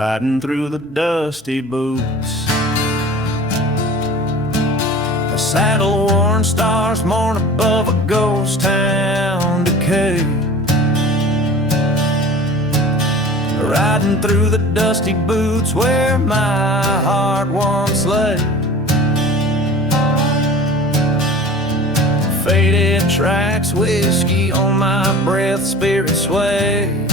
riding through the dusty boots. The saddle-worn stars mourn above a ghost town decay, riding through the dusty boots where my heart once lay. Faded tracks, whiskey on my breath, spirit sway.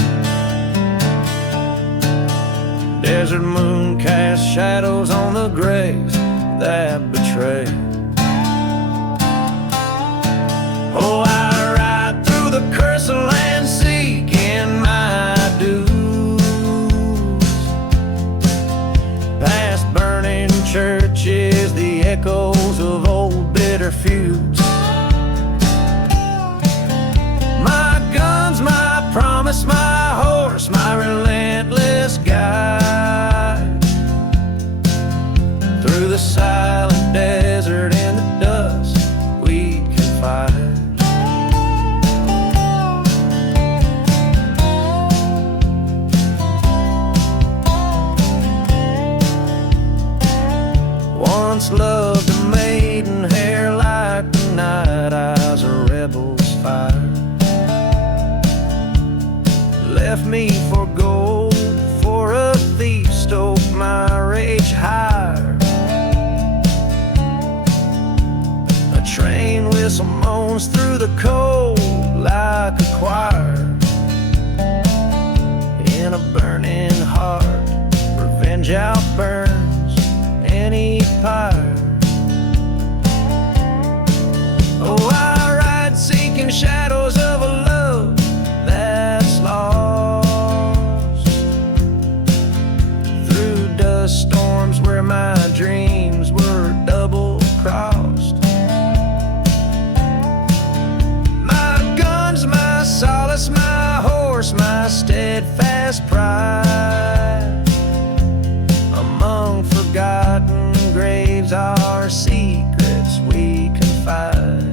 Desert moon cast shadows on the graves that betray. Oh, I ride through the cursed land seeking my dues, past burning churches, the echoes of old bitter feuds. My guns, my promise, my horse, my relentless guide, through the silent desert in the dust we confide. Once loved a maiden hair like the night eyes a rebel's fire, left me for gold, for a thief stoked my rage higher. A train whistle moans through the cold like a choir. In a burning heart, revenge outburns any pyre. Oh, I ride seeking shadows of a love that's lost, through dust storms where my dreams were double crossed. My guns, my solace, my horse, my steadfast pride, among forgotten graves our secrets we confide.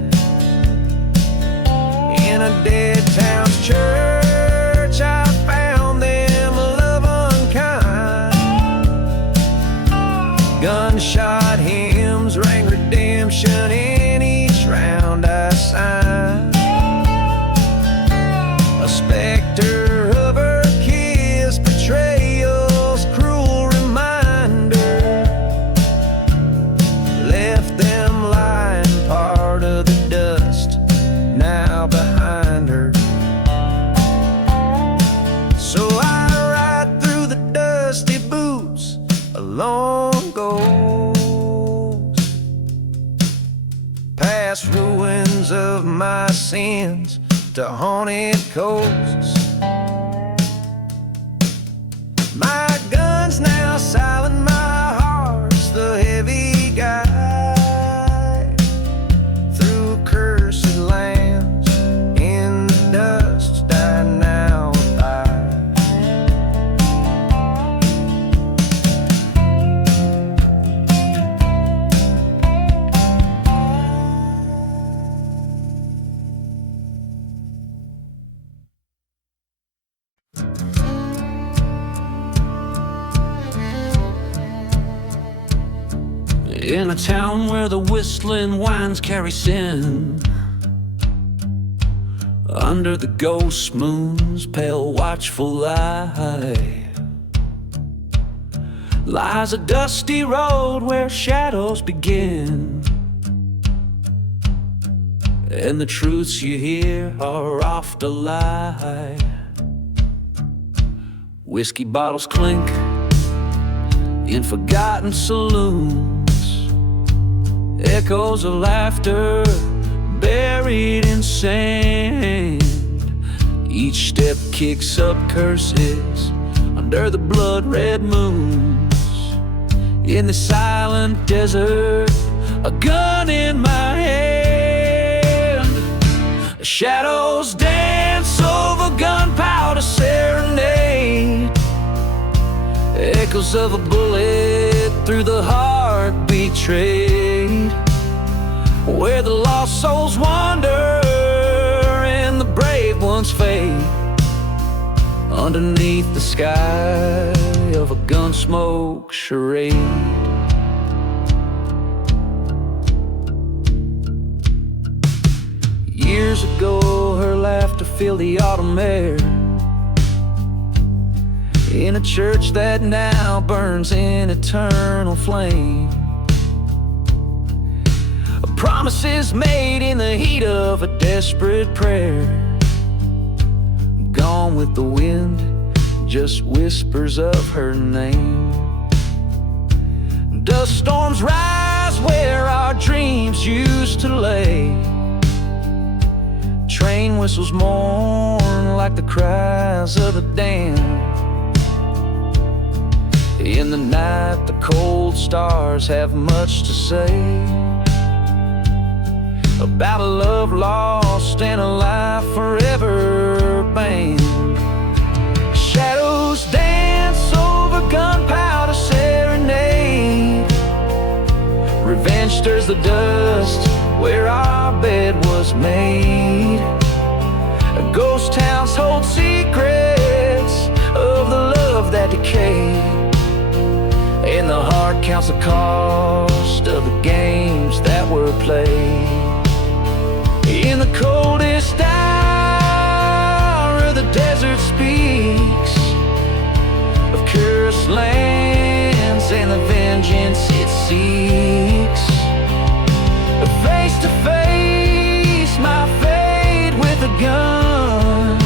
In a dead town's church I found them love unkind. Gunshot hymns rang redemption in each round I signed. A specter of her kiss, betrayal's cruel reminder, left them lying part of the dust now behind her. So I ride through the dusty boots along ghosts, past ruins of my sins to haunted coasts. My guns now silent, my heart's the heavy guide, through cursed lands in the dust I now abide. In a town where the whistling winds carry sin, under the ghost moon's pale watchful eye, lies a dusty road where shadows begin, and the truths you hear are oft a lie. Whiskey bottles clink in forgotten saloons, echoes of laughter buried in sand. Each step kicks up curses under the blood-red moons. In the silent desert, a gun in my hand. Shadows dance over Gunpowder Serenade, echoes of a bullet through the heart betrayed, where the lost souls wander and the brave ones fade underneath the sky of a gunsmoke charade. Years ago, her laughter filled the autumn air, in a church that now burns in eternal flame. Promises made in the heat of a desperate prayer, gone with the wind, just whispers of her name. Dust storms rise where our dreams used to lay. Train whistles mourn like the cries of the damned. In the night, the cold stars have much to say about a love lost and a life forever banned. Shadows dance over Gunpowder Serenade. Revenge stirs the dust where our bed was made. Ghost towns hold secrets of the love that decayed, and the heart counts the cost of the games that were played. In the coldest hour, the desert speaks of cursed lands and the vengeance it seeks. Face to face, my fate with a gun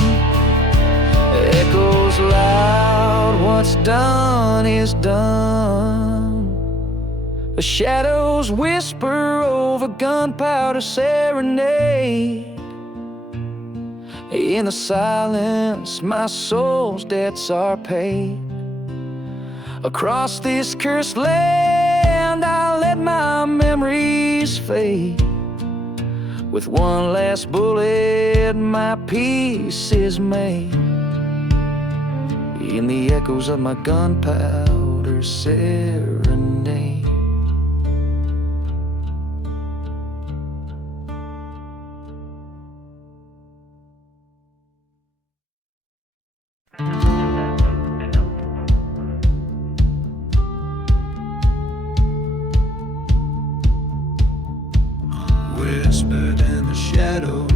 echoes loud. What's done is done. The shadows whisper over Gunpowder Serenade. In the silence, my soul's debts are paid. Across this cursed land, I'll let my memories fade. With one last bullet, my peace is made. In the echoes of my gunpowder serenade. Whispered in the shadows,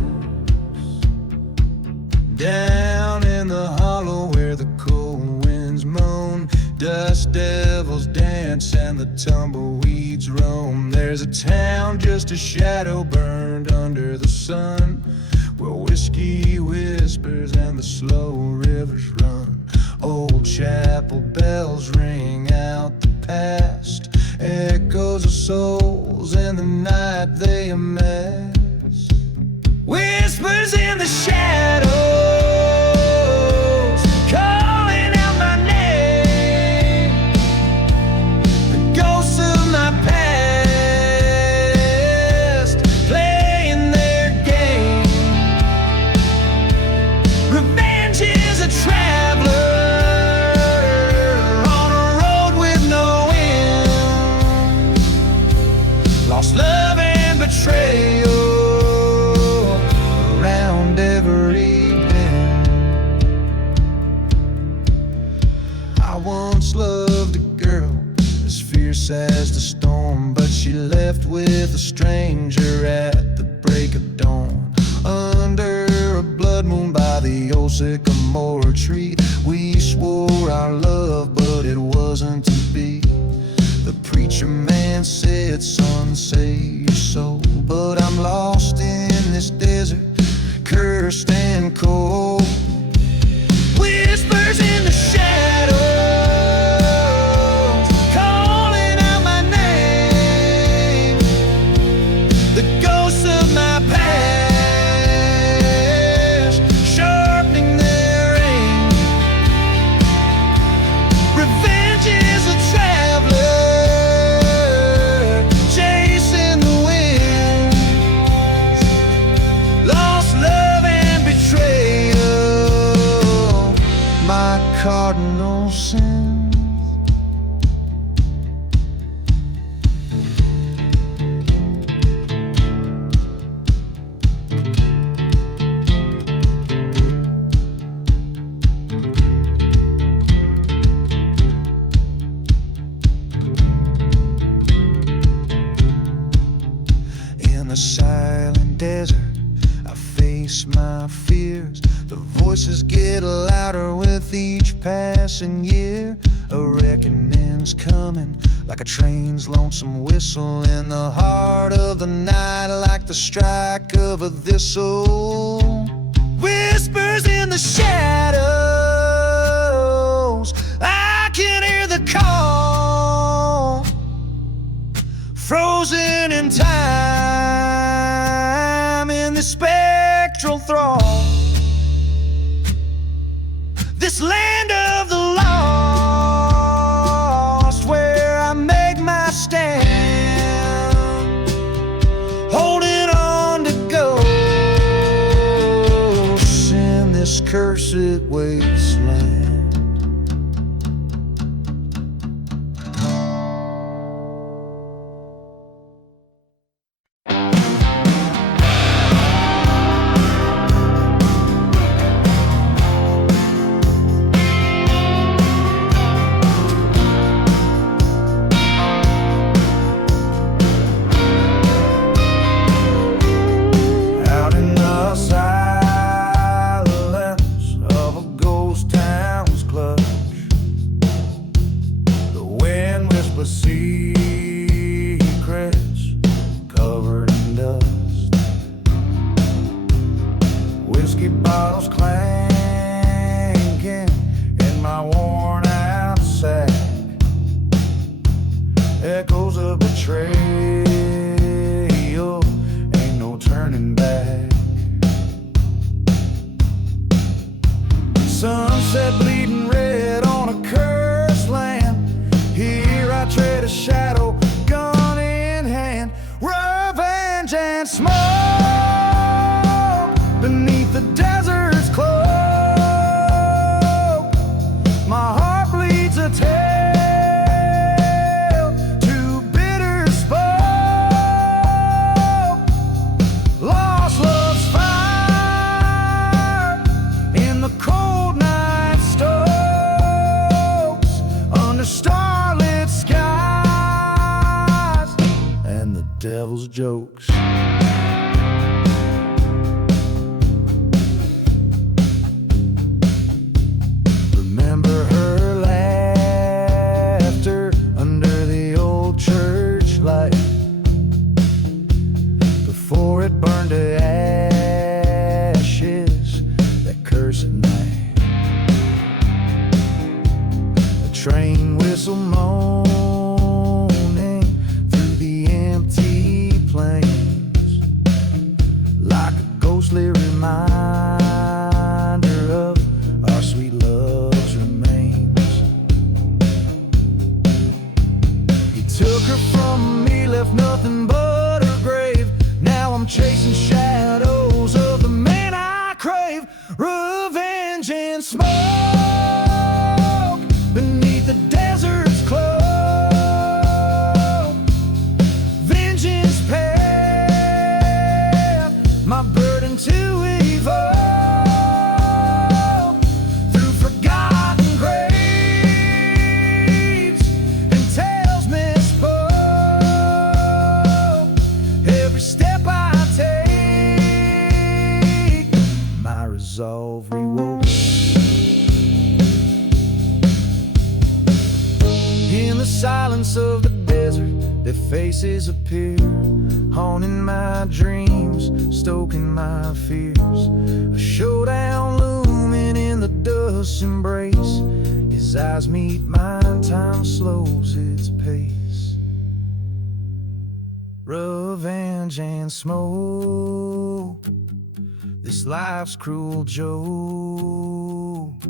down in the hollow where the cold winds moan, dust devils dance and the tumbleweeds roam. There's a town just a shadow burned under the sun, where whiskey whispers and the slow rivers run. Old chapel bells ring out the past, echoes of souls in the night they amass. Whispers in the shadows, calling out my name. The ghosts of my past, playing their game. Revenge is a traveler on a road with no end. Lost love and betrayal around every bend. I once loved a girl as fierce as the storm, but she left with a stranger at the break of dawn. Under a blood moon by the old sycamore tree, we swore our love, but it wasn't to be. The preacher man said, son, save your soul. But I'm lost in this desert, cursed and cold. Whispers in the shadows, calling out my name. The ghosts of my past, sharpening their aim. Revenge is a traveler, chasing the winds. Lost love and betrayal, my cardinal sin. face my fears. The voices get louder with each passing year. A reckoning's coming, like a train's lonesome whistle in the heart of the night, like the strike of a thistle. Whispers in the shadows, I can hear the call, frozen in time in the spectral thrall. This land of the lost, where I make my stand, holding on to ghosts in this cursed wasteland. Bottles clanking in my worn out sack, echoes of betrayal, ain't no turning back. Sunset bleeding red on a cursed land, here I tread a shadow, gun in hand, revenge and smoke beneath the desert's cloak. My heart bleeds a tale to bitter spoke. Lost love's fire in the cold night stokes, under starlit skies and the devil's jokes. Remember her laughter under the old church light, before it burned to ashes that cursed night. A train whistle moaning through the empty plains, like a ghostly reminder of our sweet love's remains. He took her from me, left nothing but her grave. Now I'm chasing shadows of the man I crave. Revenge and smoke beneath the desert's cloak. Vengeance path, my burden to evoke. Through forgotten graves and tales misspoke. Every step I take, my resolve rewoke. In the silence of the desert, their faces appear, haunting my dreams, stoking my fears. A showdown looming in the dust's embrace. His eyes meet mine, time slows its pace. Revenge and smoke, this life's cruel joke.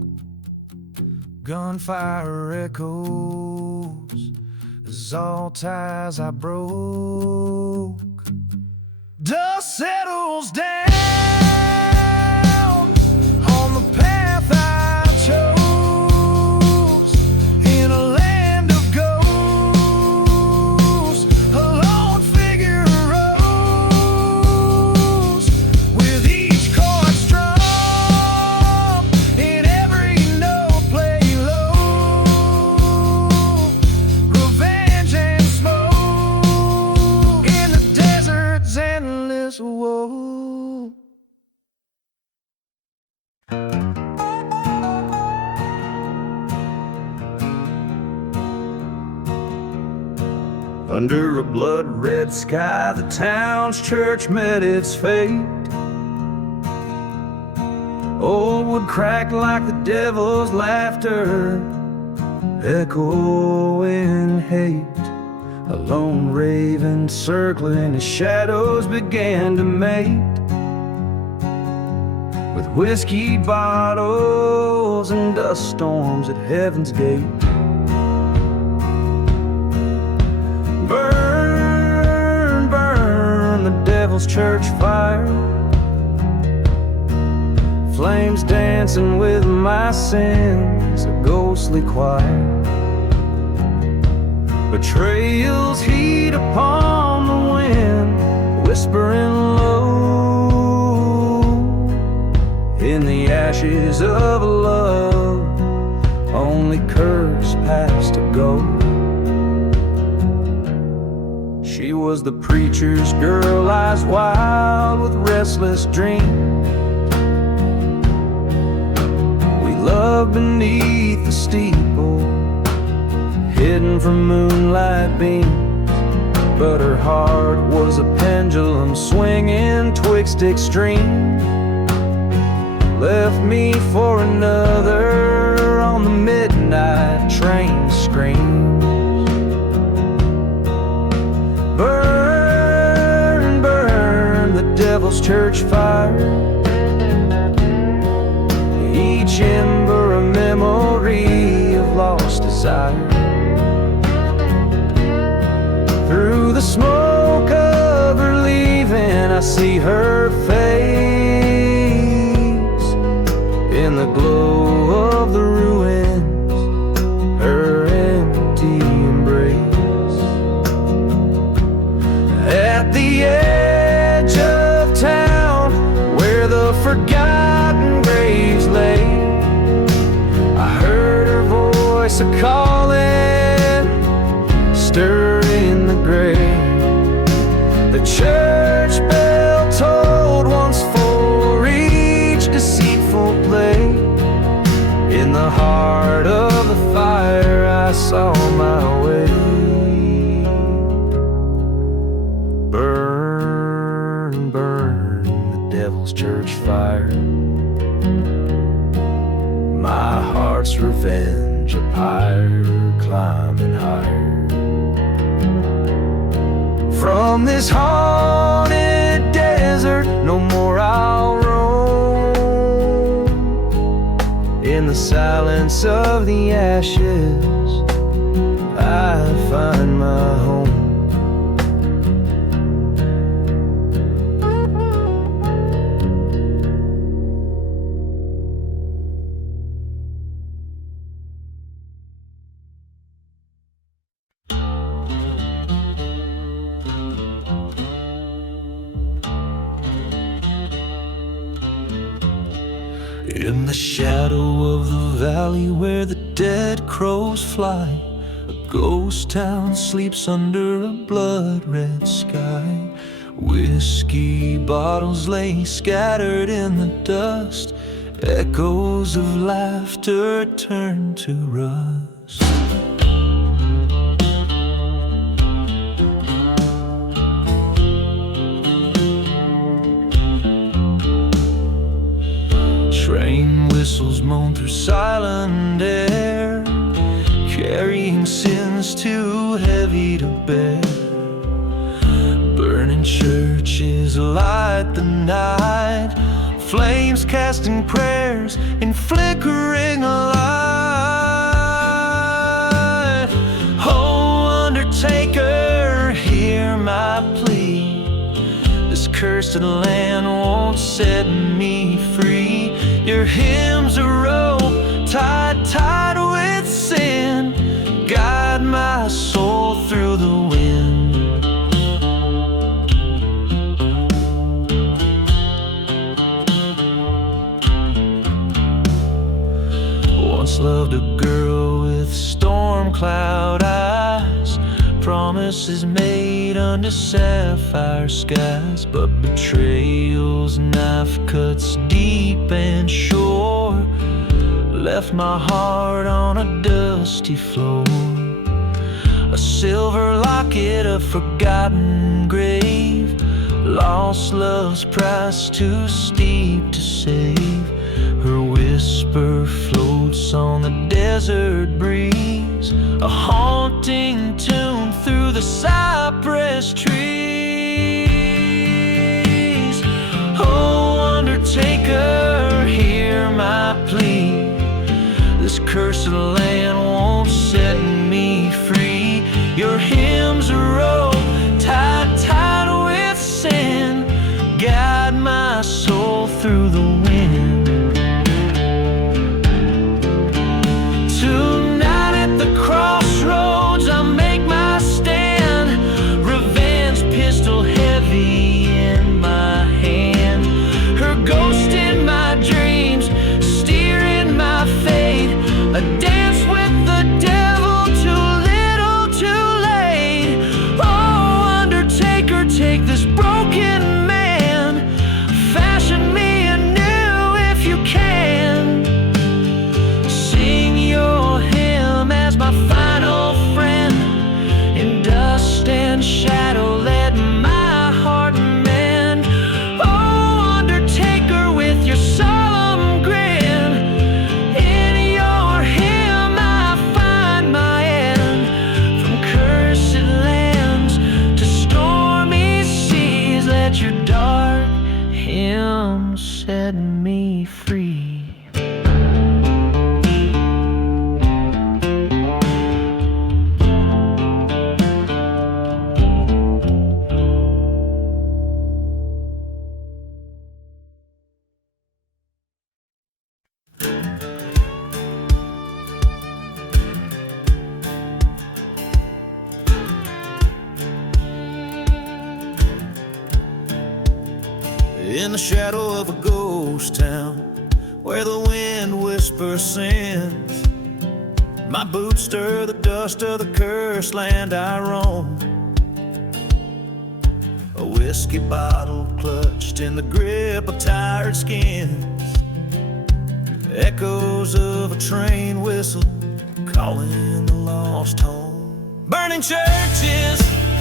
Gunfire echoes as all ties I broke. Dust settles down on the path I chose, in a land of ghosts. A lone figure arose, with each chord strung, in every note played low. Revenge and smoke in the desert's endless woe. Under a blood-red sky, the town's church met its fate. Old wood cracked like the devil's laughter, echoing hate. A lone raven circling, his shadows began to mate with whiskey bottles and dust storms at heaven's gate. Burn, burn the devil's church fire, flames dancing with my sins, a ghostly choir. Betrayals heat upon the wind, whispering low. In the ashes of a love, only curse past to go. She was the preacher's girl, eyes wild with restless dreams. We loved beneath the steeple, hidden from moonlight beams, but her heart was a pendulum swinging twixt extremes. Left me for another on the midnight train screams. Burn, burn the devil's church fire, each ember a memory of lost desire. Through the smoke of her leaving, I see her face. In the glow of the ruins, her empty embrace. At the edge of town, where the forgotten graves lay, I heard her voice a-calling, stirring the grave. The church bell tolled once for each deceitful play. In the heart of the fire, I saw my way. Burn, burn the devil's church fire, my heart's revenge, a pyre climbing higher. From this haunted desert, no more I'll roam. In the silence of the ashes, I find my home. In the shadow of the valley where the dead crows fly, a ghost town sleeps under a blood-red sky. Whiskey bottles lay scattered in the dust, echoes of laughter turn to rust. Train whistles moan through silent air, carrying sins too heavy to bear. Burning churches light the night, flames casting prayers in flickering light. Oh, undertaker, hear my plea. This cursed land won't set me free. Your hymns a rope tied tight with sin, guide my soul through the wind. Once loved a girl with storm cloud eyes, promises made under sapphire skies, but betrayal's knife cuts deep and sure, left my heart on a dusty floor. a silver locket, a forgotten grave, lost love's price too steep to save. Her whisper floats on the desert breeze, a haunting tune through the cypress trees. Oh, undertaker, hear my plea. This cursed land won't set me free. Your hymns a rope tied with sin, guide my soul through the wind. Tonight at the crossroads I make my stand, revenge pistol heavy in my hand. Her ghost in my dreams, steering my fate, a dance with the devil, too little too late. Oh, undertaker, take this broken man, fashion me anew if you can. Sing your hymn as my final friend, in dust and shadow let my heart mend. Oh, undertaker, with your solemn grin, in your hymn I find my end. From cursed lands to stormy seas, let your dark hymn set me free. In the shadow of a ghost town, where the wind whispers sins, my boots stir the dust of the cursed land I roam. A whiskey bottle clutched in the grip of tired skins, echoes of a train whistle calling the lost home. Burning churches,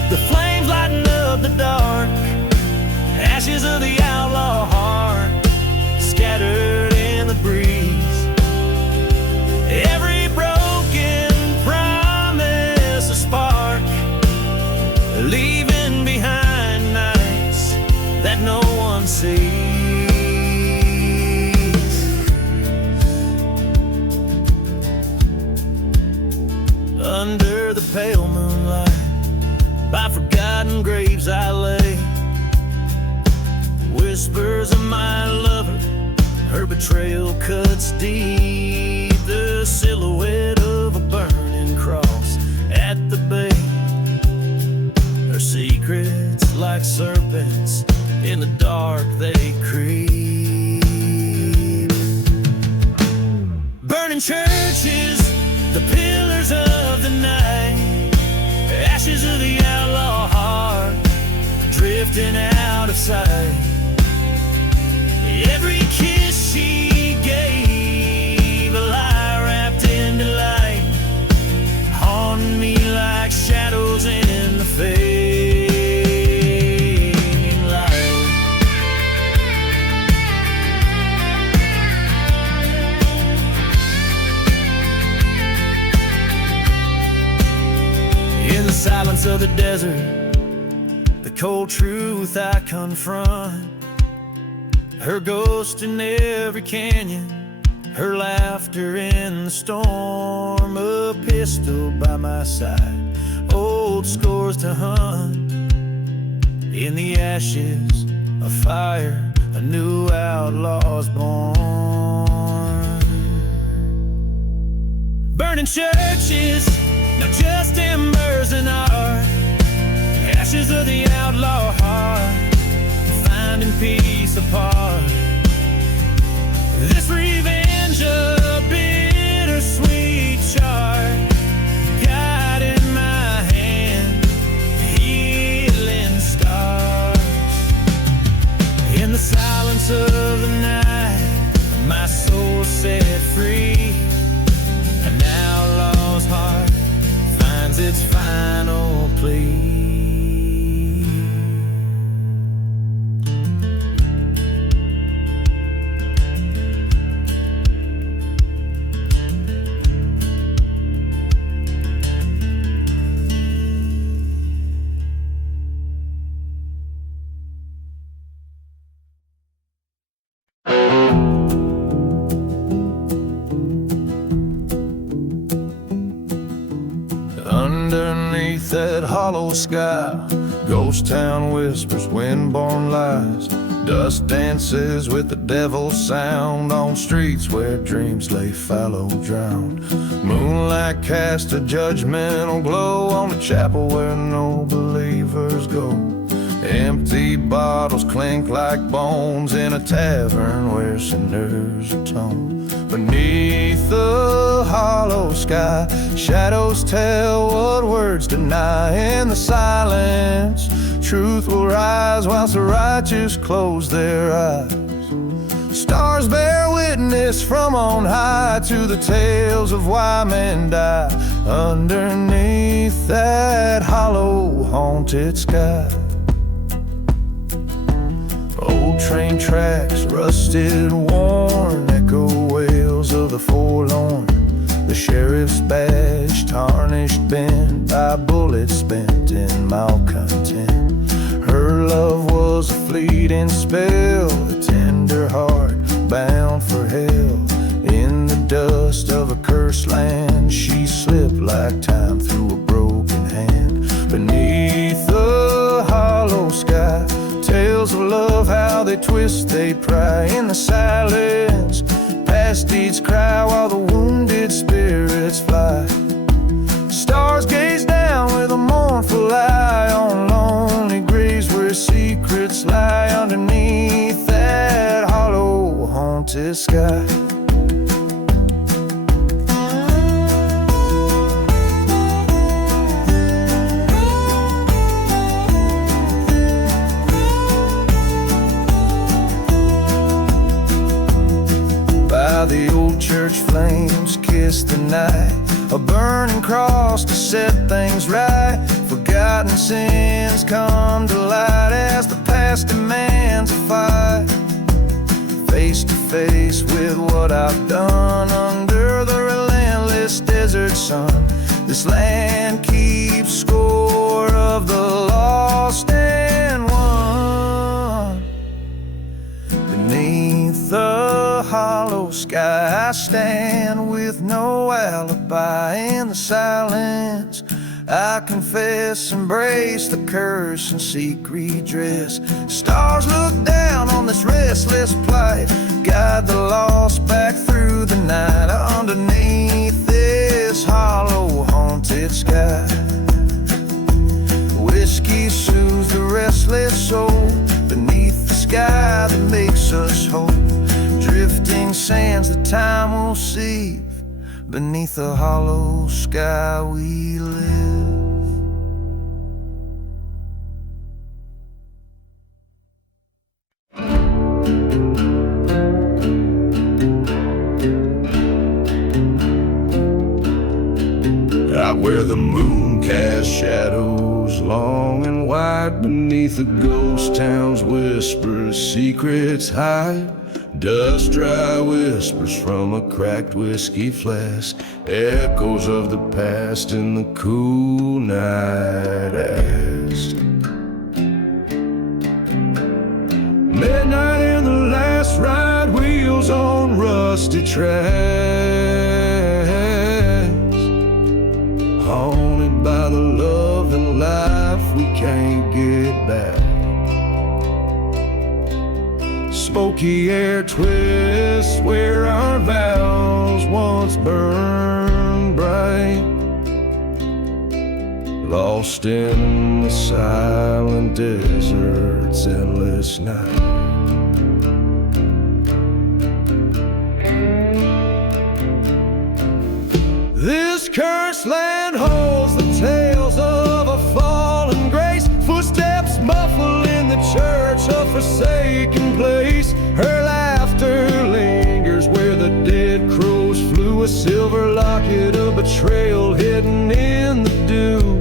the flames lighten up the dark, ashes of the outlaw heart scattered in the breeze. Every broken promise a spark, leaving behind nights that no one sees. Under the pale moonlight, by forgotten graves I lay, whispers of my lover, her betrayal cuts deep. The silhouette of a burning cross at the bay, her secrets like serpents in the dark they creep. Burning churches, the pillars of the night, ashes of the outlaw heart drifting out of sight. Every kiss she gave, a lie wrapped in delight, haunting me like shadows in the fading light. In the silence of the desert, the cold truth I confront, her ghost in every canyon, her laughter in the storm, a pistol by my side, old scores to hunt. In the ashes of fire, a new outlaw's born. Burning churches, not just embers in art, ashes of the outlaw heart, finding peace apart. This revenge a bittersweet chart, guiding my hand, healing scars. In the silence of the night, my soul set free, an outlaw's heart finds its its final plea. Underneath that hollow sky, ghost town whispers, wind-borne lies. Dust dances with the devil's sound on streets where dreams lay fallow drowned. Moonlight casts a judgmental glow on the chapel where no believers go. Empty bottles clink like bones in a tavern where sinners atone. Beneath the hollow sky, shadows tell what words deny. In the silence, truth will rise whilst the righteous close their eyes. Stars bear witness from on high to the tales of why men die. Underneath that hollow, haunted sky, old train tracks, rusted, worn, echo wails of the forlorn. The sheriff's badge, tarnished, bent by bullets spent in malcontent. Her love was a fleeting spell, a tender heart bound for hell. In the dust of a cursed land, she slipped like time through a broken hand. Beneath the hollow sky, tales of love, how they twist, they pry. In the silence, past deeds cry while the wounded spirits fly. Stars gaze down with a mournful eye on lonely graves where secrets lie. Underneath that hollow, haunted sky. The old church flames kiss the night, a burning cross to set things right. Forgotten sins come to light as the past demands a fight. Face to face with what I've done under the relentless desert sun. This land keeps score of the lost and won. Beneath the hollow sky, I stand with no alibi. In the silence, I confess, embrace the curse and seek redress. Stars look down on this restless plight, guide the lost back through the night. Underneath this hollow, haunted sky, whiskey soothes the restless soul. Beneath the sky that makes us whole, drifting sands that time will sieve. Beneath the hollow sky we live. Out where the moon casts shadows long and wide, beneath the ghost town's whispers, secrets hide. Dust dry whispers from a cracked whiskey flask, echoes of the past in the cool night ask. Midnight in the last ride, wheels on rusty tracks, haunted by the love and life we can't get back. Smoky air twists where our vows once burned bright, lost in the silent desert's endless night. This cursed land holds the tales of a fallen grace, footsteps muffled in the church, a forsaken place. Her laughter lingers where the dead crows flew, a silver locket of betrayal hidden in the dew.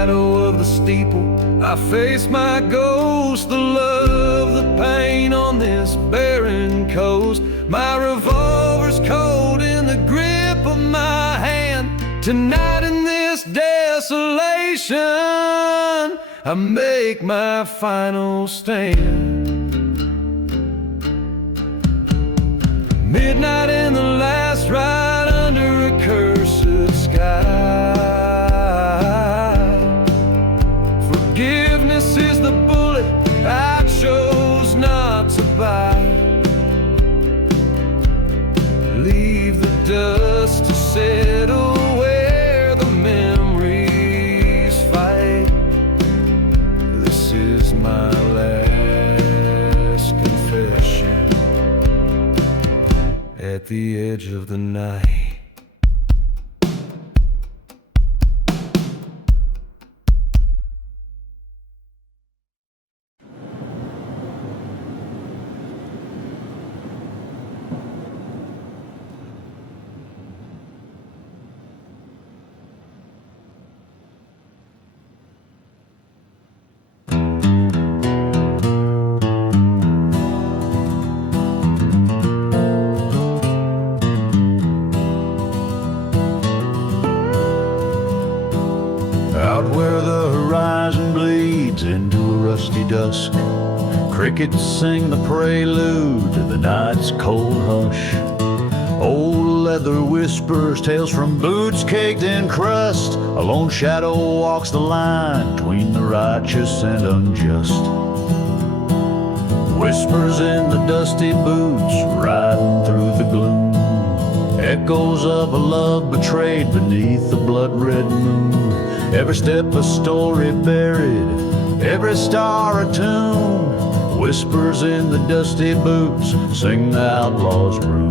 shadow of the steeple, I face my ghost, the love, the pain on this barren coast. My revolver's cold in the grip of my hand. Tonight in this desolation, I make my final stand. Midnight in the last ride under a cursed sky. Forgiveness is the bullet I chose not to buy. Leave the dust to settle where the memories fight. This is my last confession at the edge of the night. Into a rusty dusk, crickets sing the prelude to the night's cold hush. Old leather whispers tales from boots caked in crust. A lone shadow walks the line between the righteous and unjust. Whispers in the dusty boots riding through the gloom. Echoes of a love betrayed beneath the blood-red moon. Every step a story buried, every star a tune. Whispers in the dusty boots sing the outlaw's rune.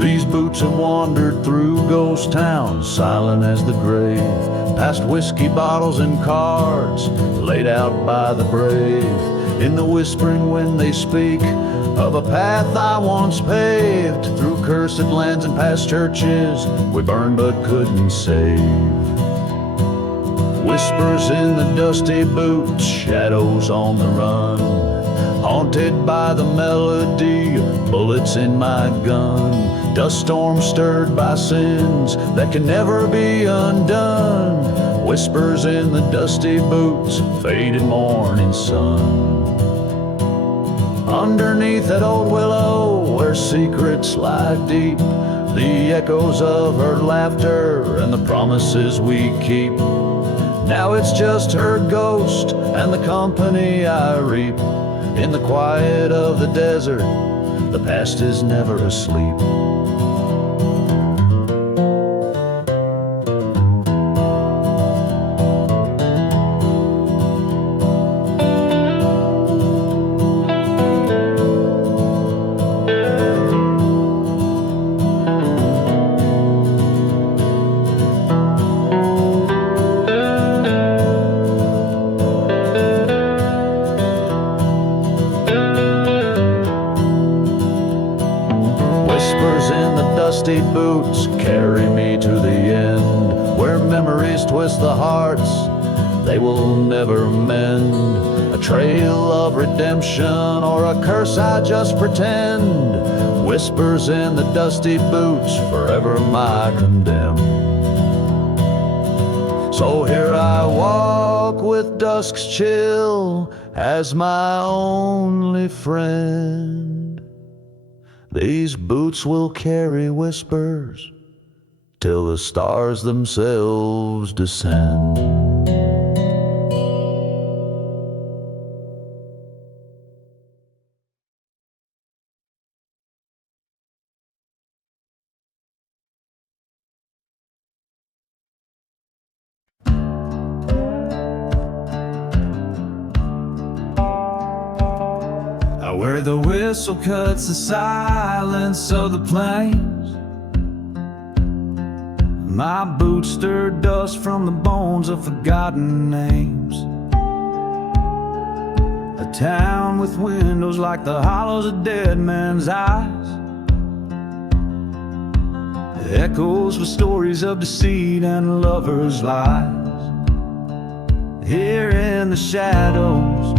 These boots have wandered through ghost towns, silent as the grave, past whiskey bottles and cards laid out by the brave. In the whispering wind they speak of a path I once paved, through cursed lands and past churches we burned but couldn't save. Whispers in the dusty boots, shadows on the run, haunted by the melody of bullets in my gun. Dust storm stirred by sins that can never be undone. Whispers in the dusty boots, faded morning sun. Underneath that old willow where secrets lie deep, the echoes of her laughter and the promises we keep. Now it's just her ghost and the company I reap. In the quiet of the desert, the past is never asleep. Dusty boots carry me to the end, where memories twist the hearts they will never mend. A trail of redemption or a curse I just pretend. Whispers in the dusty boots, forever my condemned. So here I walk with dusk's chill as my only friend. These boots will carry whispers till the stars themselves descend. Where the whistle cuts the silence of the plains, my boots stir dust from the bones of forgotten names. A town with windows like the hollows of dead men's eyes. Echoes with stories of deceit and lovers' lies. Here in the shadows,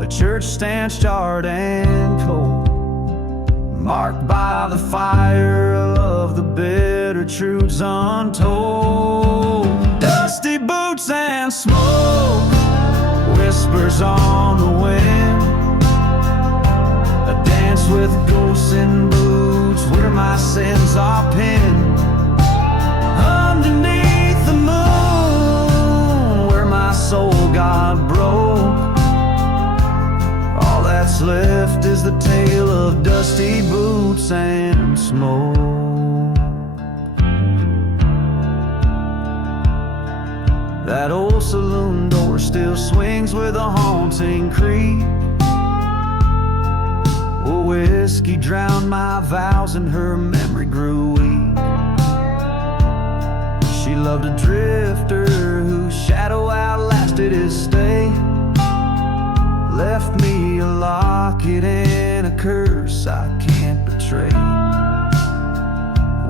a church stands charred and cold, marked by the fire of the bitter truths untold. Dusty boots and smoke, whispers on the wind, a dance with ghosts in boots where my sins are pinned. Underneath the moon, where my soul got broke, all that's left is the tale of dusty boots and smoke. That old saloon door still swings with a haunting creak. Oh, whiskey drowned my vows and her memory grew weak. She loved a drifter whose shadow outlasted his stay, left me a locket and a curse I can't betray.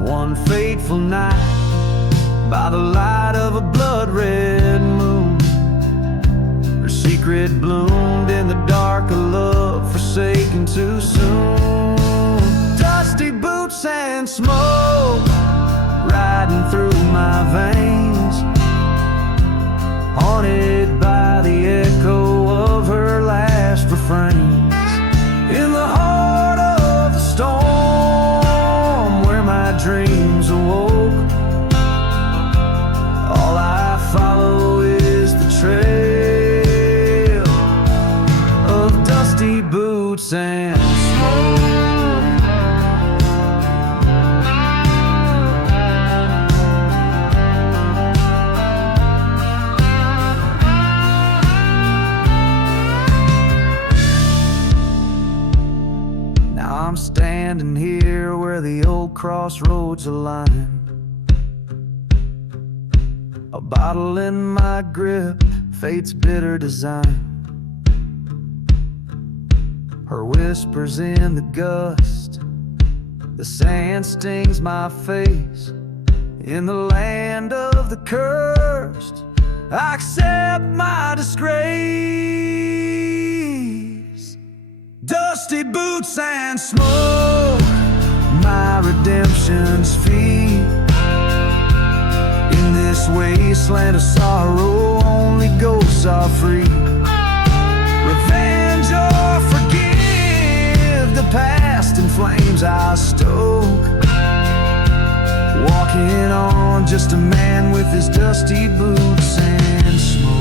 One fateful night, by the light of a blood-red moon, her secret bloomed in the dark, a love forsaken too soon. Dusty boots and smoke riding through my veins, haunted by the echo of her last refrains. In the heart of the storm, where my dreams awoke, all I follow is the trail of dusty boots and smoke. Now I'm standing here where the old crossroads align, a bottle in my grip, fate's bitter design. Her whispers in the gust, the sand stings my face. In the land of the cursed, I accept my disgrace. Dusty boots and smoke, my redemption's feet. In this wasteland of sorrow, only ghosts are free. Revenge or forgive, the past in flames I stoke. Walking on, just a man with his dusty boots and smoke.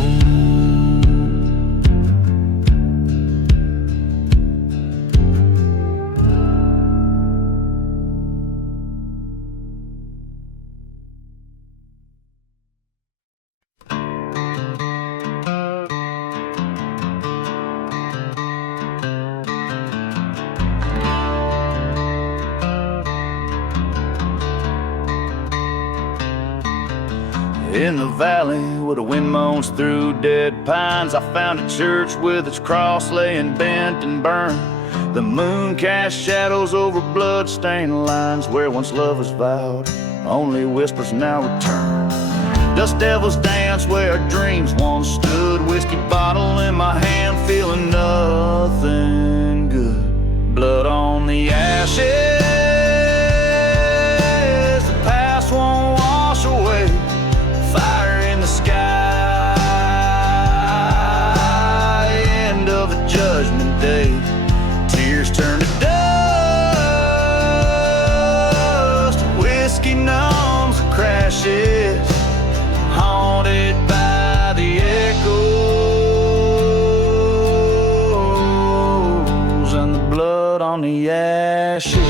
In the valley where the wind moans through dead pines, I found a church with its cross laying bent and burned. The moon cast shadows over blood-stained lines where once love was vowed, only whispers now return. Dust devils dance where dreams once stood, whiskey bottle in my hand, feeling nothing good. Blood on the ashes, the past won't wash away. Fire in the sky, end of a judgment day. Tears turn to dust, whiskey numbs the crashes, haunted by the echoes and the blood on the ashes.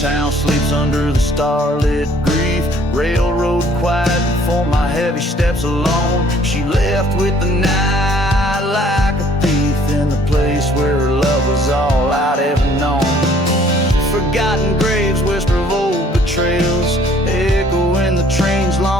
Town sleeps under the starlit grief, railroad quiet before my heavy steps alone. She left with the night like a thief in the place where her love was all I'd ever known. Forgotten graves whisper of old betrayals, echo in the train's long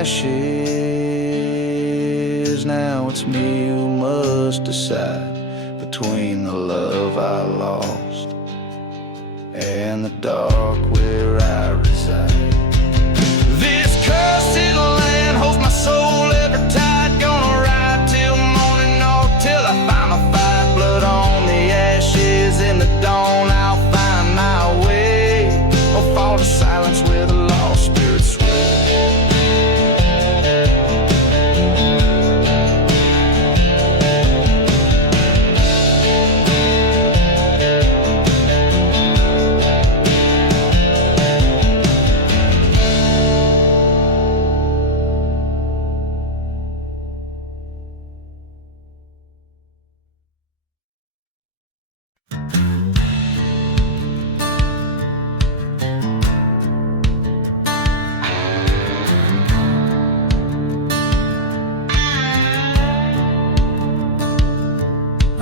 ashes. Now it's me who must decide between the love I lost and the dark where I reside. This cursed land holds my soul ever tight. Gonna ride till morning or till I find my fight. Blood on the ashes in the dawn. I'll find my way or fall to silence where the lost spirits sway.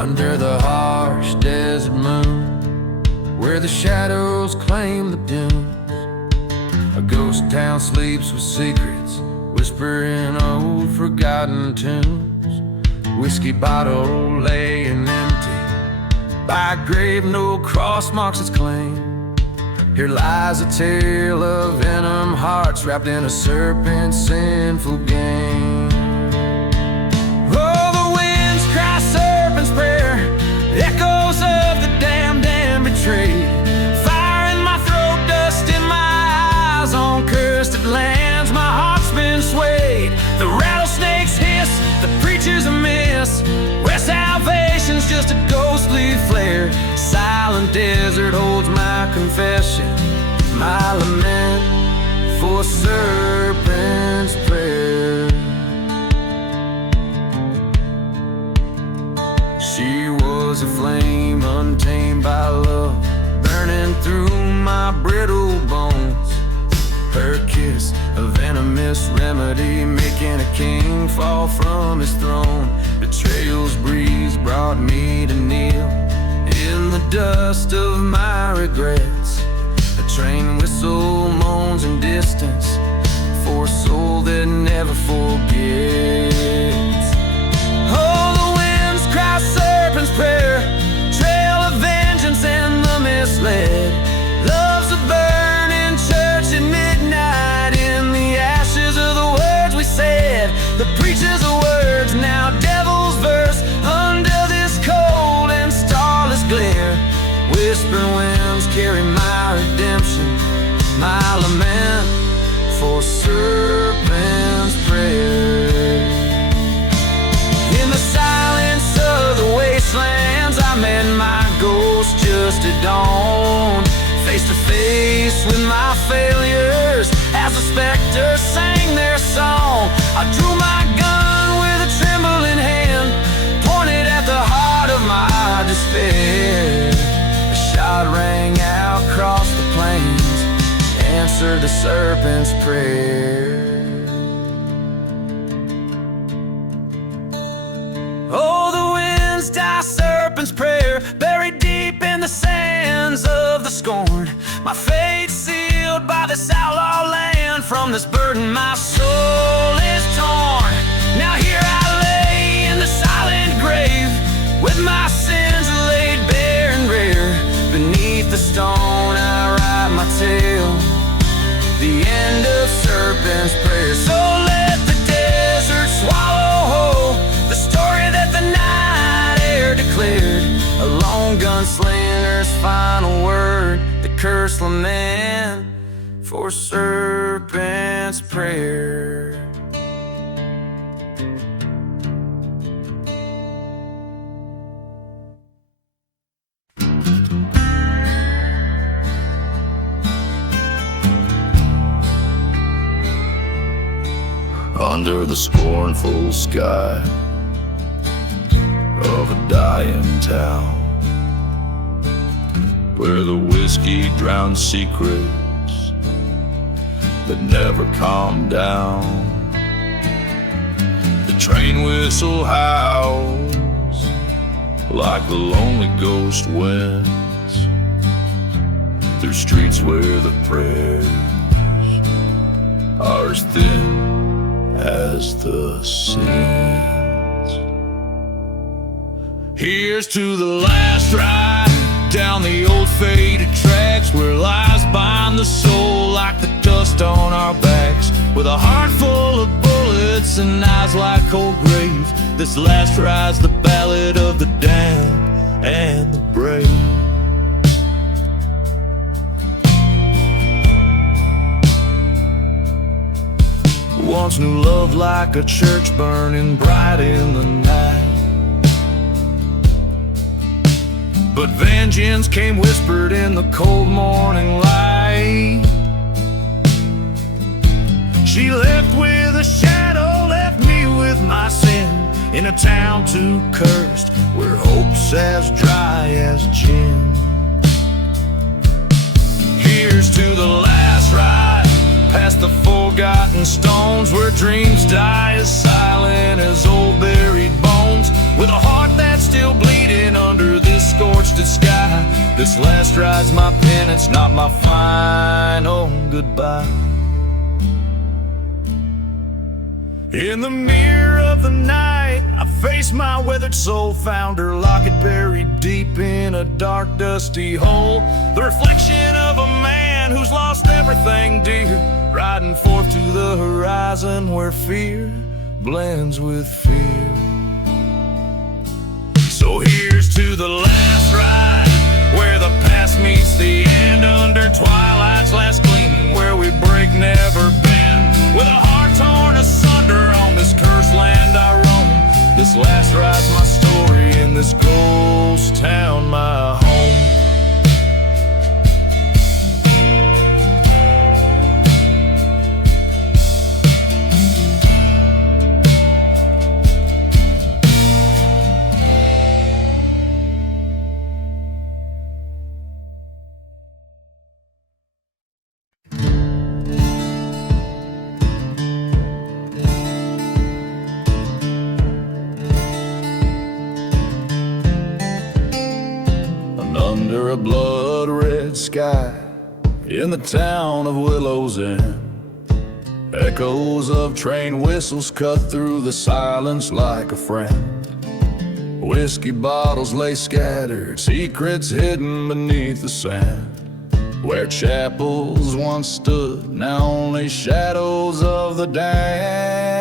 Under the harsh desert moon, where the shadows claim the dunes, a ghost town sleeps with secrets, whispering old forgotten tunes. Whiskey bottle laying empty by a grave no cross marks its claim. Here lies a tale of venom hearts wrapped in a serpent's sinful game. Oh, the winds cry serpent's prayer, echoes of the damned and betrayed. Fire in my throat, dust in my eyes. On cursed lands my heart's been swayed. The rattlesnakes hiss, the preacher's a miss, where salvation's just a ghostly flare. Silent desert holds my confession, my lament for serpent's prayer. She was a flame untamed by love, burning through my brittle bones. Her kiss, a venomous remedy, making a king fall from his throne. Betrayal's breeze brought me to kneel in the dust of my regrets. A train whistle moans in distance for a soul that never forgets. Oh, the winds cry serpent's prayer, trail of vengeance and the misled. Love's a burning church at midnight, in the ashes of the words we said. The preacher's of words, now devil's verse, under this cold and starless glare. Whispering winds carry my redemption, my lament for serpent's prayer. In the silence of the wastelands, I met my ghost just at dawn. Face to face with my failures, as the specters sang their song. I drew my gun with a trembling hand, pointed at the heart of my despair. A shot rang out across the plains, answered the serpent's prayer. Oh, the winds die serpent's prayer, buried deep in the sands of the scorn. My fate sealed by this outlaw land, from this burden my soul is torn. Now here I lay in the silent grave, with my sins laid bare and rare. Beneath the stone I write my tale, the end of serpent's prayer. So let the desert swallow whole the story that the night air declared. A lone gunslinger's final word, the curse lament for serpent's prayer. Under the scornful sky of a dying town, where the whiskey drowns secrets that never calm down. The train whistle howls like the lonely ghost winds through streets where the prayers are as thin as the sands. Here's to the last ride down the old faded tracks, where lies bind the soul like the dust on our backs. With a heart full of bullets and eyes like cold graves, this last ride's the ballad of the damned and the brave. Once knew love like a church burning bright in the night, but vengeance came whispered in the cold morning light. She left with a shadow, left me with my sin, in a town too cursed, where hope's as dry as gin. Here's to the last ride past the forgotten stones, where dreams die as silent as old buried bones. With a heart that's still bleeding under this scorched sky, this last ride's my penance, not my final goodbye. In the mirror of the night, I face my weathered soul, found her locket buried deep in a dark dusty hole. The reflection of a man who's lost everything dear, riding forth to the horizon where fear blends with fear. So here's to the last ride, where the past meets the end, under twilight's last gleaming, where we break never bend. With a heart torn asunder on this cursed land I roam, this last ride's my story in this ghost town, my home. Under a blood-red sky, in the town of Willow's End, echoes of train whistles cut through the silence like a friend. Whiskey bottles lay scattered, secrets hidden beneath the sand. Where chapels once stood, now only shadows of the damned.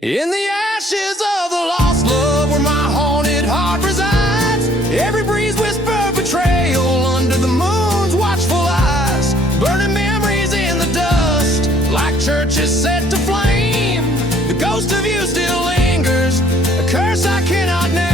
In the ashes of the lost love, where my haunted heart resides, every breeze whisper betrayal under the moon's watchful eyes. Burning memories in the dust, like churches set to flame. The ghost of you still lingers, a curse I cannot name.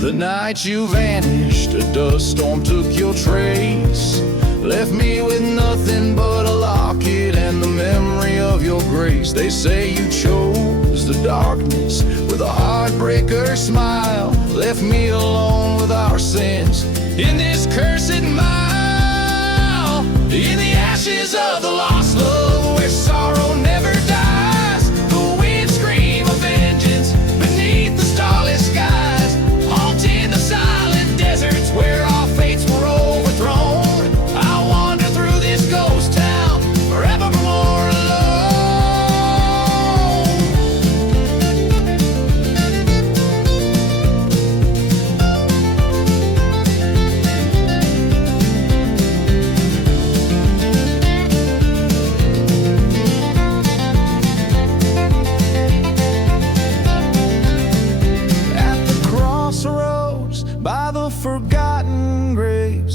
The night you vanished, a dust storm took your trace, left me with nothing but a locket and the memory of your grace. They say you chose the darkness with a heartbreaker smile, left me alone with our sins in this cursed mile. In the ashes of the lost love, where sorrow never dies, the winds scream of vengeance beneath the starless skies, haunting the silent deserts where our fates were overthrown.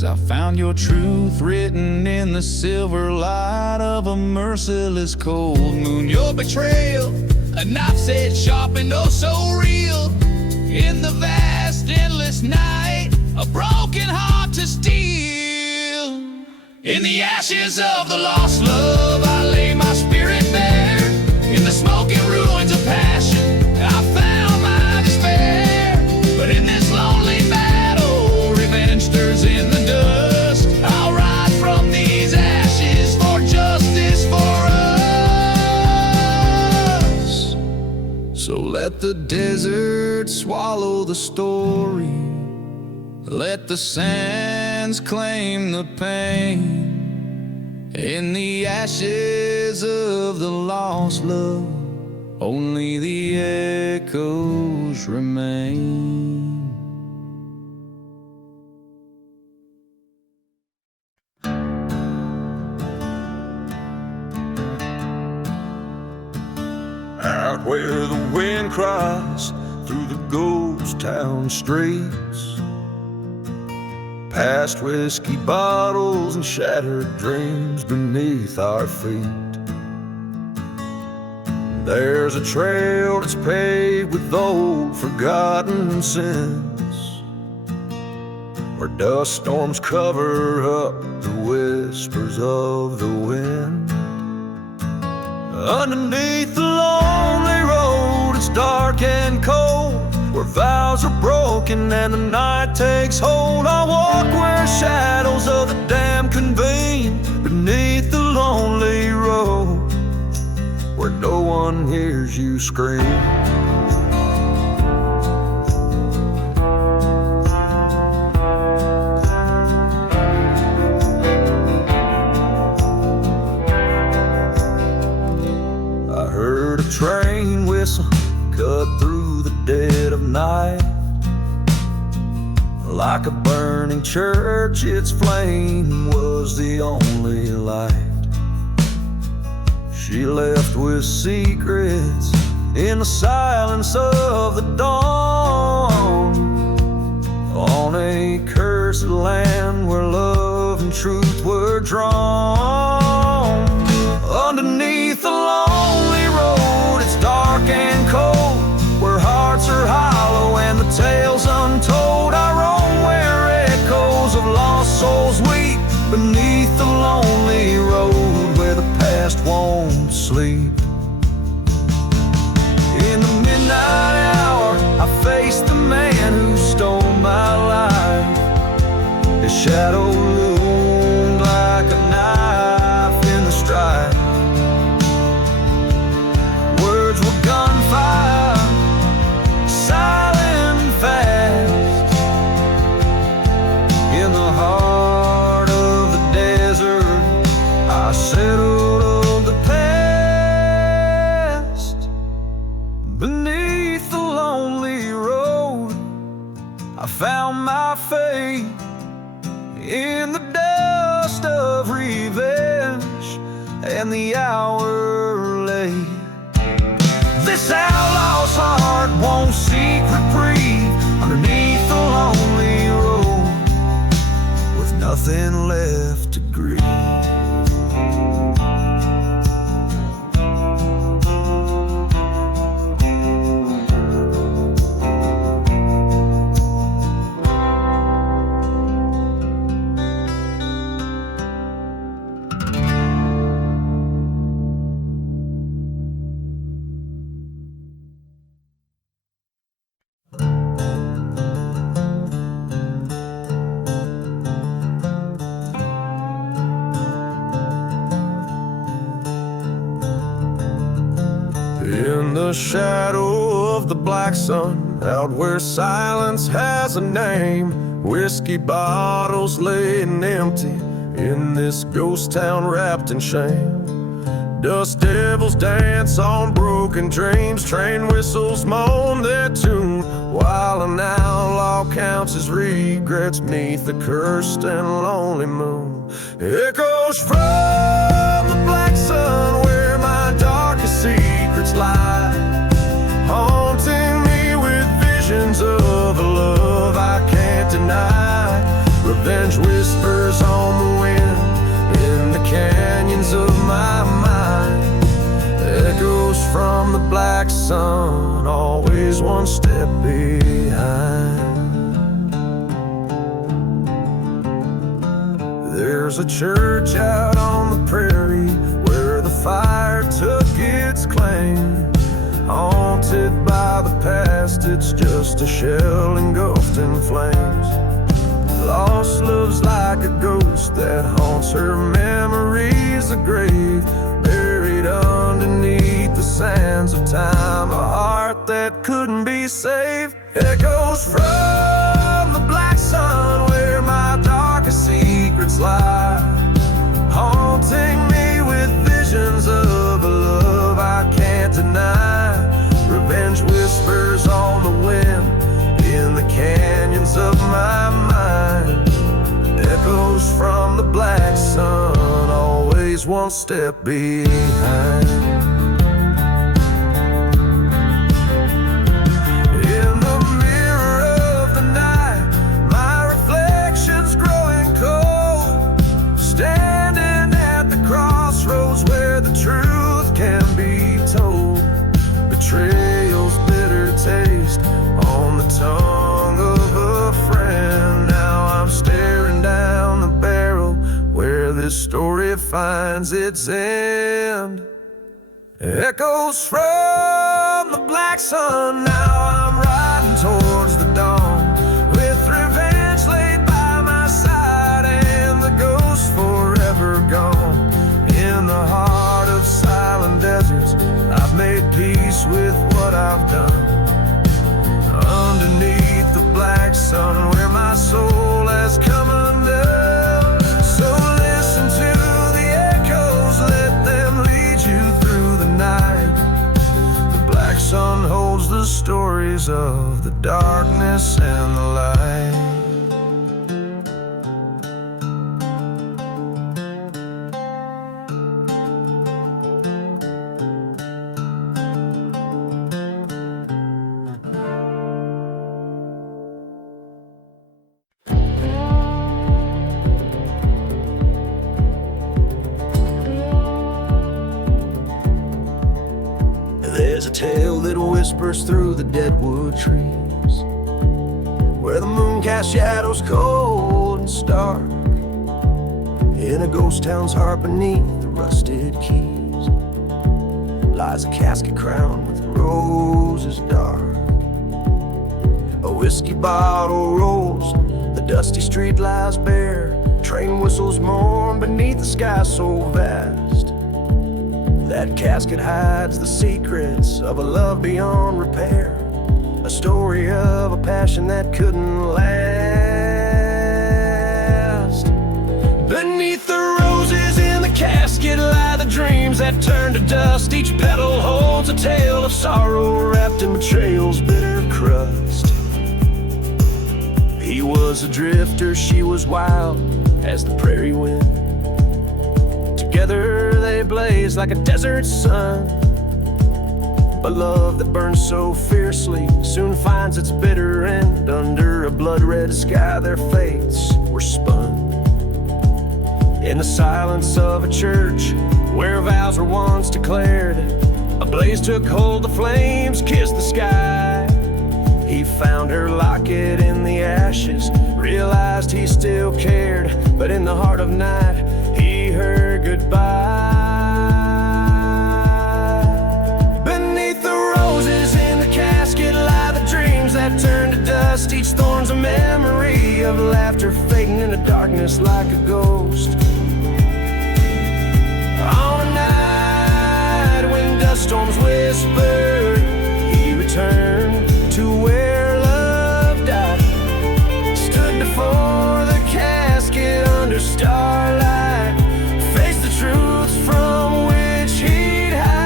I found your truth written in the silver light of a merciless cold moon. Your betrayal, a knife edge sharpened, oh so real. In the vast, endless night, a broken heart to steal. In the ashes of the lost love, I lay my spirit bare. In the smoking ruins of passion, I found my despair. But in this lonely battle, revenge stirs in the dust. I'll rise from these ashes for justice for us. So let the desert swallow the story, let the sand hands claim the pain. In the ashes of the lost love, only the echoes remain. Out where the wind cries through the ghost town streets, past whiskey bottles and shattered dreams beneath our feet. There's a trail that's paved with old forgotten sins, where dust storms cover up the whispers of the wind. Underneath the lonely road, it's dark and cold, where vows are broken and the night takes hold. I walk where shadows of the damned convene, beneath the lonely road, where no one hears you scream. I heard a train whistle cut through the dead of night. Like a burning church, its flame was the only light. She left with secrets in the silence of the dawn, on a cursed land where love and truth were drawn. Underneath the lonely road, it's dark and cold, where hearts are hollow and the tales untold. I roam where echoes of lost souls weep, beneath the lonely road, where the past won't sleep. In the midnight hour, I face the man who stole my life. His shadow loomed like a knife in the strife. Words were gunfire, silent and fast. In the heart of the desert, I settled on the past. Beneath the lonely road, I found my fate. In the dust of revenge and the hour late, this outlaw's heart won't seek reprieve underneath the lonely road, with nothing left to grieve. In the shadow of the black sun, out where silence has a name, whiskey bottles laying empty in this ghost town wrapped in shame. Dust devils dance on broken dreams, train whistles moan their tune, while an outlaw counts his regrets neath the cursed and lonely moon. Echoes from the black sun where my darkest secrets lie, haunting me with visions of a love I can't deny. Revenge whispers on the wind in the canyons of my mind. Echoes from the black sun, always one step behind. There's a church out on the prairie where the fire took its claim. Haunted by the past, it's just a shell engulfed in flames. Lost love's like a ghost that haunts her memories, a grave buried underneath the sands of time. A heart that couldn't be saved. Echoes from the black sun where my darkest this life, haunting me with visions of a love I can't deny. Revenge whispers on the wind in the canyons of my mind. Echoes from the black sun, always one step behind. In the mirror of the night, my reflection's growing cold. Standing at the crossroads where the truth can be told. Betrayal's bitter taste on the tongue of a friend. Now I'm staring down the barrel where this story finds its end. Echoes from the black sun, now I'm riding towards the dawn, with revenge laid by my side and the ghost forever gone. In the heart of silent deserts, I've made peace with what I've done. Underneath the black sun, where my soul has come undone. So listen to the echoes, let them lead you through the night. The black sun holds the stories of the darkness and the light. There's a tale that whispers through the deadwood trees, where the moon casts shadows cold and stark. In a ghost town's heart beneath the rusted keys lies a casket crowned with roses dark. A whiskey bottle rolls, the dusty street lies bare. Train whistles mourn beneath the sky so vast. That casket hides the secrets of a love beyond repair, a story of a passion that couldn't last. Beneath the roses in the casket lie the dreams that turn to dust. Each petal holds a tale of sorrow wrapped in betrayal's bitter crust. He was a drifter, she was wild as the prairie wind. Together they blaze like a desert sun. But love that burns so fiercely soon finds its bitter end. Under a blood-red sky their fates were spun. In the silence of a church where vows were once declared, a blaze took hold, the flames kissed the sky. He found her locket in the ashes, realized he still cared. But in the heart of night he heard goodbye. Beneath the roses in the casket lie the dreams that turn to dust. Each thorn's a memory of laughter fading into darkness like a ghost. On a night when dust storms whispered, he returned to where love died. Stood before the casket under starlight, faced the truths from which he'd hide.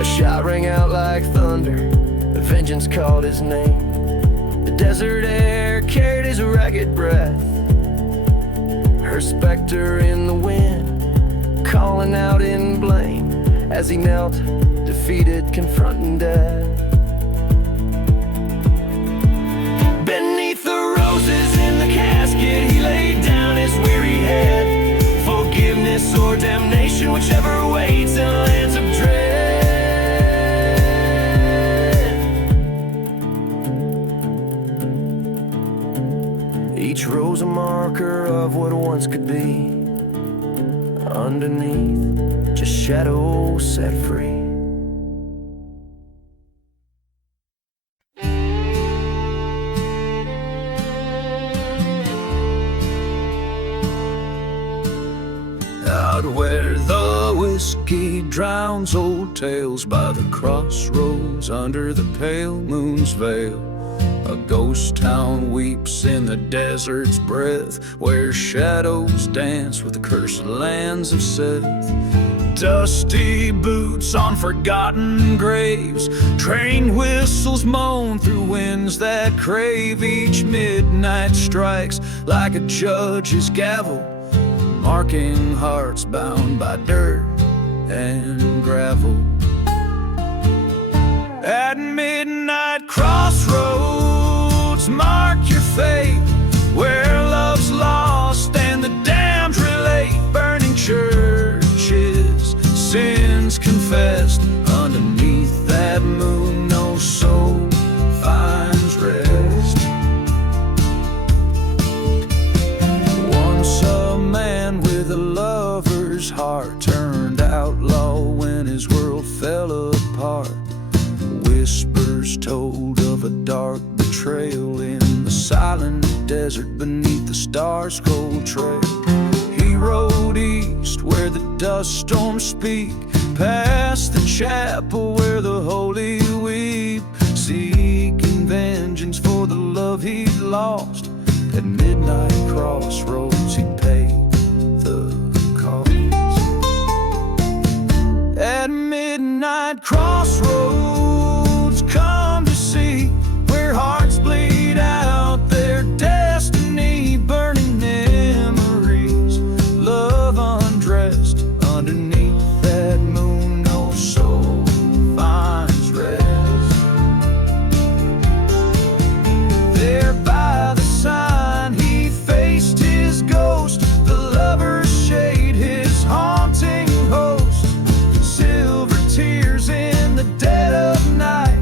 A shot rang out like thunder, vengeance called his name. The desert air carried his ragged breath, her specter in the wind, calling out in blame as he knelt, defeated, confronting death. Beneath the roses in the casket he laid down his weary head. Forgiveness or damnation, whichever waits in lands of dread. Each rose a marker of what once could be. Underneath, just shadows set free. Out where the whiskey drowns old tales, by the crossroads under the pale moon's veil, a ghost town weeps in the desert's breath, where shadows dance with the cursed lands of Seth. Dusty boots on forgotten graves, train whistles moan through winds that crave. Each midnight strikes like a judge's gavel, marking hearts bound by dirt and gravel. At midnight crossroads, mark your fate, where love's lost and the damned relate. Burning churches, sins confessed, underneath that moon no soul finds rest. Once a man with a lover's heart turned outlaw when his world fell apart. Whispers told of a dark betrayal in the silent desert beneath the stars' cold trail. He rode east where the dust storms speak, past the chapel where the holy weep, seeking vengeance for the love he'd lost. At midnight crossroads he'd pay the cost. At midnight crossroads, come to see where hearts bleed out their destiny. Burning memories, love undressed, underneath that moon no soul finds rest. There by the sign he faced his ghost, the lover's shade, his haunting host. Silver tears in the dead of night,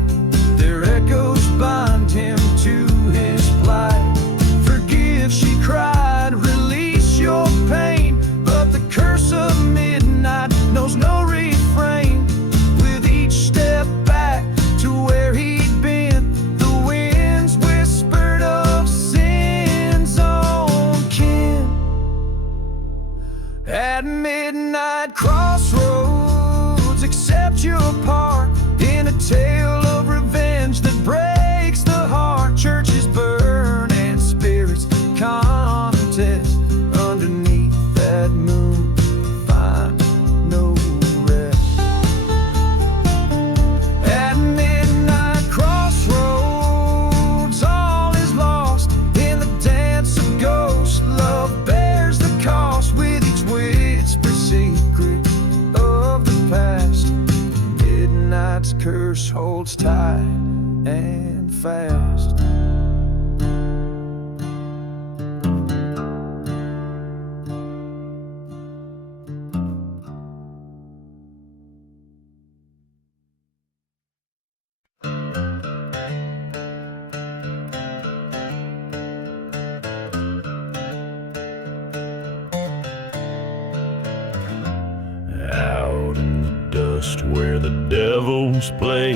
their echoes bind him to his plight. Forgive, she cried, release your pain, but the curse of midnight knows no refrain. With each step back to where he'd been, the winds whispered of sin's own kin. At midnight crossroads, accept your part in a tale of revenge that breaks the heart. Churches burn and spirits contest, underneath that moon find no rest. At midnight crossroads, all is lost in the dance of ghosts. Love bears the cost with each whisper secret of the past. Midnight's curse holds tight and fast. Out in the dust where the devils play,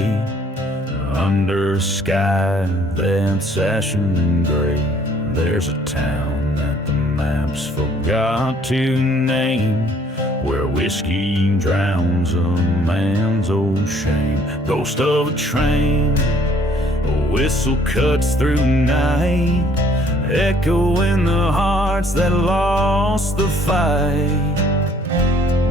under a sky that's ashen gray, there's a town that the maps forgot to name, where whiskey drowns a man's old shame. Ghost of a train, a whistle cuts through night, echoing the hearts that lost the fight.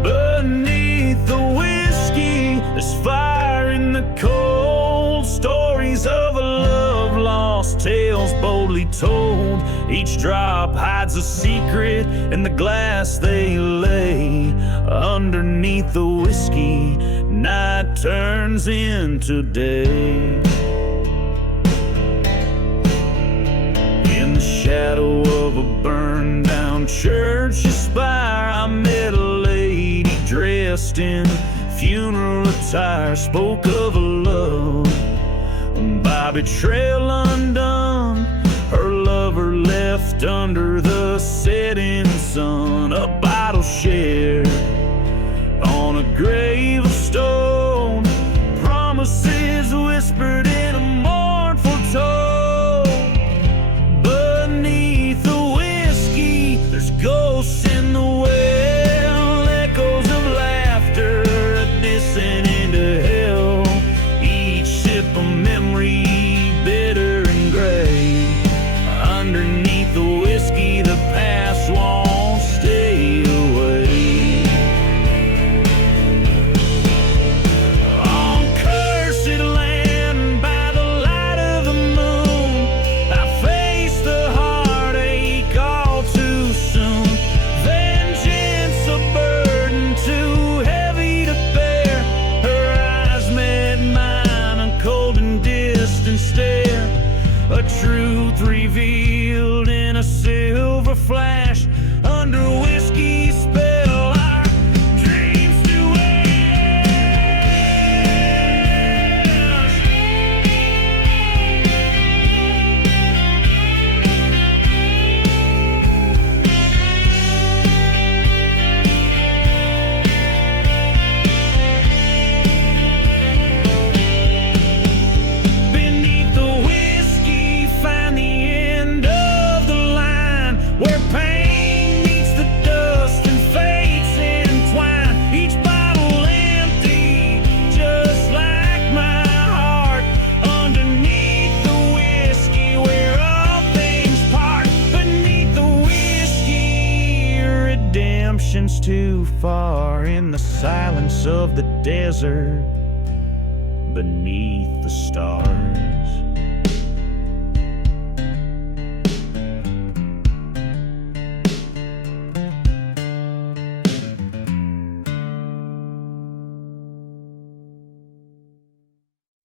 Beneath the whiskey, there's fire in the cold, stories of a love lost, tales boldly told. Each drop hides a secret in the glass they lay. Underneath the whiskey, night turns into day. In the shadow of a burned down church spire, I met a lady dressed in funeral attire, spoke of a love by betrayal undone. Her lover left under the setting sun, a bottle shared on a grave of stone, promises whispered in a mournful tone. Beneath the whiskey, there's ghosts in the well, distance too far in the silence of the desert beneath the stars.